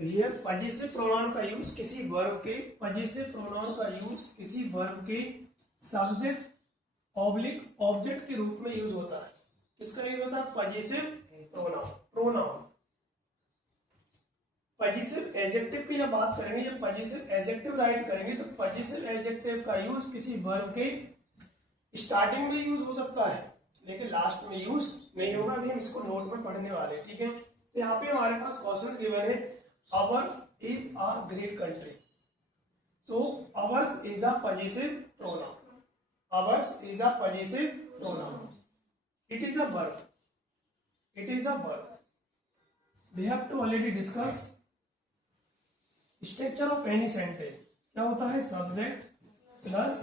तो ये possessive pronoun का यूज किसी वर्ब के सब्जेक्ट ऑब्जेक्ट के रूप में यूज होता है। किसका यूज होता है? Possessive pronoun. पजेसिव एडजेक्टिव की जब बात करेंगे, जब पजेसिव एडजेक्टिव राइट करेंगे तो पजेसिव एडजेक्टिव का यूज किसी वर्ब के स्टार्टिंग में यूज हो सकता है लेकिन लास्ट में यूज नहीं होगा। अभी हम इसको नोट में पढ़ने वाले हैं, ठीक है। तो यहाँ पे हमारे पास क्वेश्चन गिवन है, our is a great country. So ours is a possessive pronoun. Ours is a possessive pronoun. It is a verb. We have to already discuss structure of any sentence. क्या होता है? Subject plus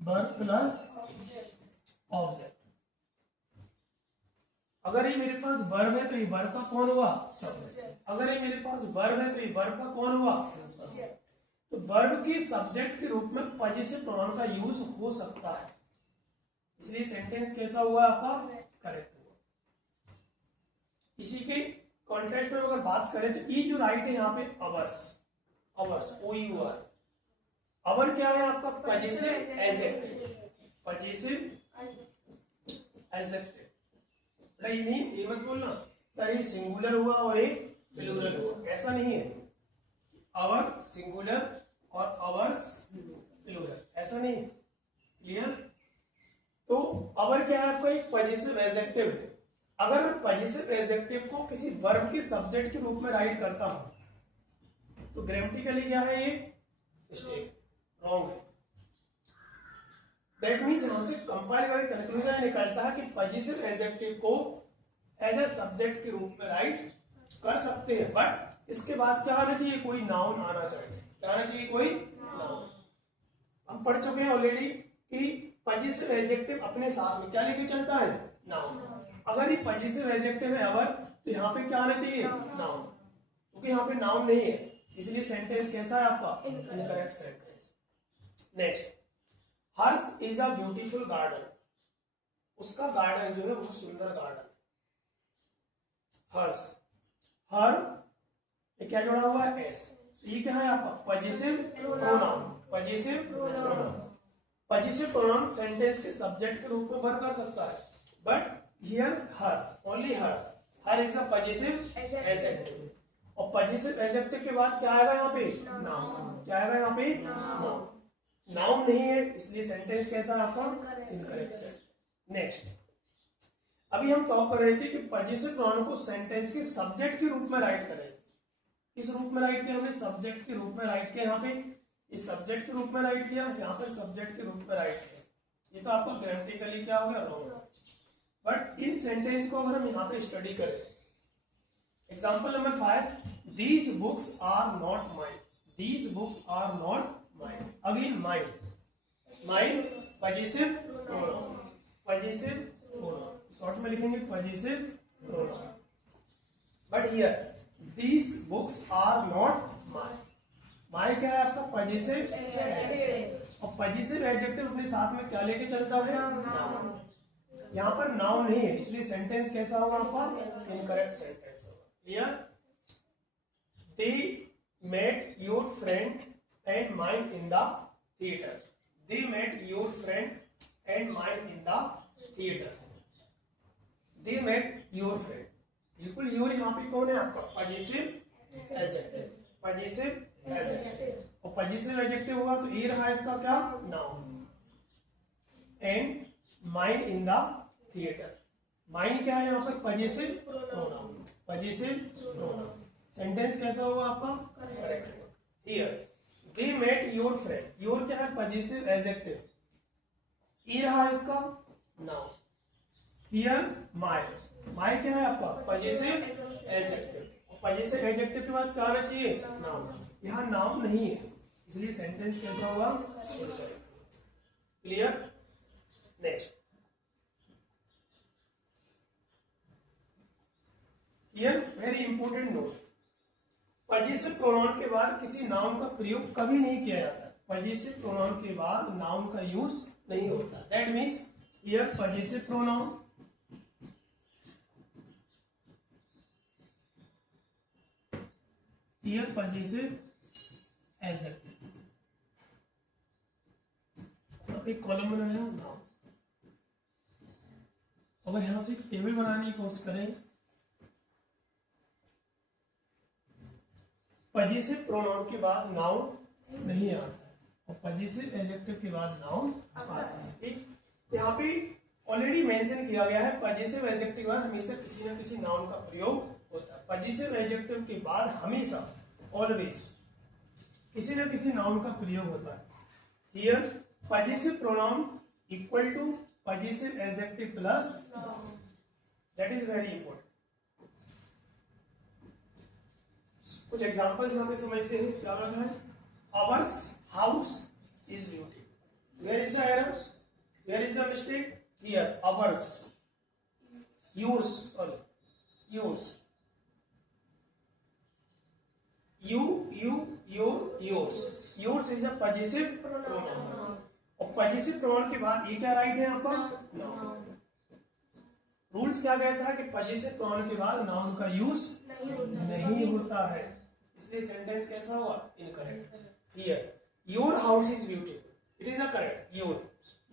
verb plus object. अगर ये मेरे पास verb है तो ये verb का कौन हुआ? सब्जेक्ट। अगर ये मेरे पास वर्ब है तो ये वर्ब का कौन हुआ? सब्जेक्ट। तो वर्ब के सब्जेक्ट के रूप में पजेसिव प्रोनाउन का यूज हो सकता है, इसलिए सेंटेंस कैसा हुआ आपका? करेक्ट हुआ। इसी के कॉन्टेक्स्ट में अगर बात करें तो ई जो राइट है यहाँ पे अवर्स OUR। अवर क्या है आपका? Possessive adjective. ये नहीं, ये मत बोलना सर ये सिंगुलर हुआ और ये प्लूरल हुआ, ऐसा नहीं है। अवर सिंगुलर और अवर्स प्लूरल, ऐसा नहीं है। क्लियर? तो अवर क्या है आपका? एक पजेसिव एडजेक्टिव है। अगर मैं पजेसिव एडजेक्टिव को किसी वर्ब के सब्जेक्ट के रूप में राइट करता हूं तो ग्रामेटिकली क्या है? ये मिस्टेक, रॉन्ग है। दैट मीन्स यहां से कंपाइल करके कंक्लूजन निकलता है कि पजेसिव एडजेक्टिव को एज ए सब्जेक्ट के रूप में राइट कर सकते हैं, बट इसके बाद क्या आना चाहिए? कोई नाउन आना चाहिए। क्या आना चाहिए? कोई नाउन। हम पढ़ चुके हैं ऑलरेडी कि पजेसिव एडजेक्टिव अपने साथ में क्या लेके चलता है? नाउन। अगर ये पजेसिव एडजेक्टिव है अवर तो यहाँ पे क्या आना चाहिए? नाउन। क्योंकि यहाँ पे नाउन नहीं है, इसलिए सेंटेंस कैसा है आपका? Incorrect sentence. Next, Harsh is a beautiful garden. उसका गार्डन जो है बहुत सुंदर गार्डन। हर्ष, हर ये क्या जुड़ा हुआ है? एस। ये क्या है आपका? Possessive pronoun. Possessive pronoun sentence के सब्जेक्ट के रूप में वर्क कर सकता है, but here her, only her is a possessive adjective. और पजेसिव एडजेक्टिव के बाद क्या आएगा यहाँ पे? नाउन। क्या आएगा यहाँ पे? नाउन। नाउन नहीं है, इसलिए सेंटेंस कैसा है आपका? Incorrect sentence. नेक्स्ट, अभी हम टॉक कर रहे थे कि पजेसिव प्रोनाउन को सेंटेंस के सब्जेक्ट के रूप में राइट करें। किस रूप में राइट किया हमने? सब्जेक्ट के रूप में राइट किया। यहाँ पे इस सब्जेक्ट के रूप में राइट किया, यहाँ पे सब्जेक्ट के रूप में राइट किया। ये तो आपको ग्रामेटिकली क्या हो गया? रॉन्ग। बट इन सेंटेंस को अगर हम यहाँ पे स्टडी करें, example number 5, these books are not mine. These books are not mine. Again mine, mine possessive pronoun, short में लिखेंगे possessive pronoun. But here these books are not mine. Mine क्या है आपका? Possessive adjective. और possessive adjective अपने साथ में क्या लेके चलता है? नाउन। यहाँ पर नाउन नहीं है, इसलिए सेंटेंस कैसा होगा आपका? इनकरेक्ट सेंटेंस होगा। Clear? They met your friend and mine in the theatre. They met your friend and mine in the theatre. They met your friend, बिल्कुल योर यहाँ पे कौन है आपका? Possessive adjective. पजेसिव एडजेक्टिव, और पजेसिव एडजेक्टिव होगा तो ये रहा इसका क्या? Noun. And mine in the theatre. Mine क्या है यहाँ पर? Possessive pronoun. Possessive pronoun. Sentence कैसा होगा आपका? करेक्ट होगा। Here they met your friend. Your क्या है? Possessive adjective. ये रहा इसका नाउन। हियर माय, माय क्या है आपका? Possessive adjective. पजेसिव एडजेक्टिव के बाद क्या आना चाहिए? नाउन। यहाँ नाउन नहीं है, इसलिए सेंटेंस कैसा हुआ? Clear? Next, here very important note, possessive pronoun के बाद किसी नाउन का प्रयोग कभी नहीं किया जाता। पजेसिव प्रोनाउन के बाद नाउन का यूज नहीं होता। That means here possessive pronoun here possessive adjective. अब एक कॉलम बनाया नाउन। अगर यहां से एक टेबल बनाने की कोशिश करें, पजेसिव प्रोनाउन के बाद नाउन नहीं आता है और पजेसिव एडजेक्टिव के बाद नाउन आता है। ठीक, यहाँ पे ऑलरेडी मेंशन किया गया है पजेसिव एडजेक्टिव के बाद हमेशा किसी न किसी नाउन का प्रयोग होता है। पजेसिव एडजेक्टिव के बाद हमेशा ऑलवेज किसी न किसी नाउन का प्रयोग होता है। Here possessive pronoun equal to possessive adjective plus noun, that is very important. कुछ एग्जांपल्स यहाँ पे समझते हैं क्या रखा है। Ours house is beauty. Where is the error, where is the mistake? Here ours, yours, sorry, yours, you, your, yours, yours is a possessive pronoun और possessive pronoun के बाद ये क्या राइट है यहाँ पर? नाउन। रूल्स क्या कहता है कि possessive pronoun के बाद नाउन का यूज नहीं होता है, इसलिए सेंटेंस कैसा हुआ? Incorrect. Here your house is beautiful, it is a correct.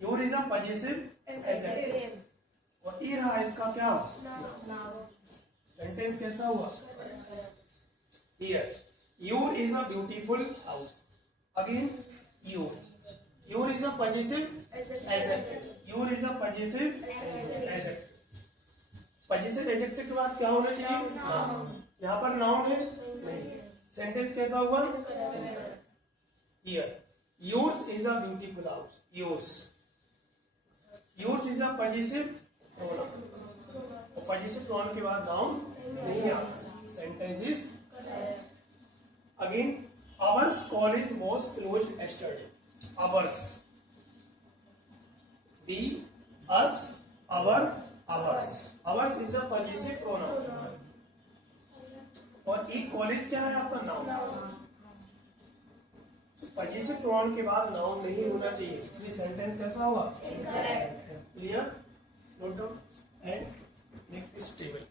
Your is a possessive adjective और ये रहा इसका क्या? सेंटेंस कैसा हुआ? Here your is a beautiful house, again your is a possessive adjective, your is a possessive adjective. Possessive adjective के बाद क्या होना चाहिए? नाउन। यहाँ पर नाउन है नहीं, सेंटेंस कैसा हुआ? Here yours is a beautiful house, yours is a possessive pronoun और पजेसिव प्रोनाउन के बाद नाउन नहीं आता, sentence is again ours college was closed yesterday. Ours, we us, our, ours, ours is a possessive pronoun और एक college क्या है आपका? नाउन। पजेसिव प्रोनाउन के बाद नाउन नहीं होना चाहिए, इसलिए सेंटेंस कैसा हुआ? Clear? Note down and make this table.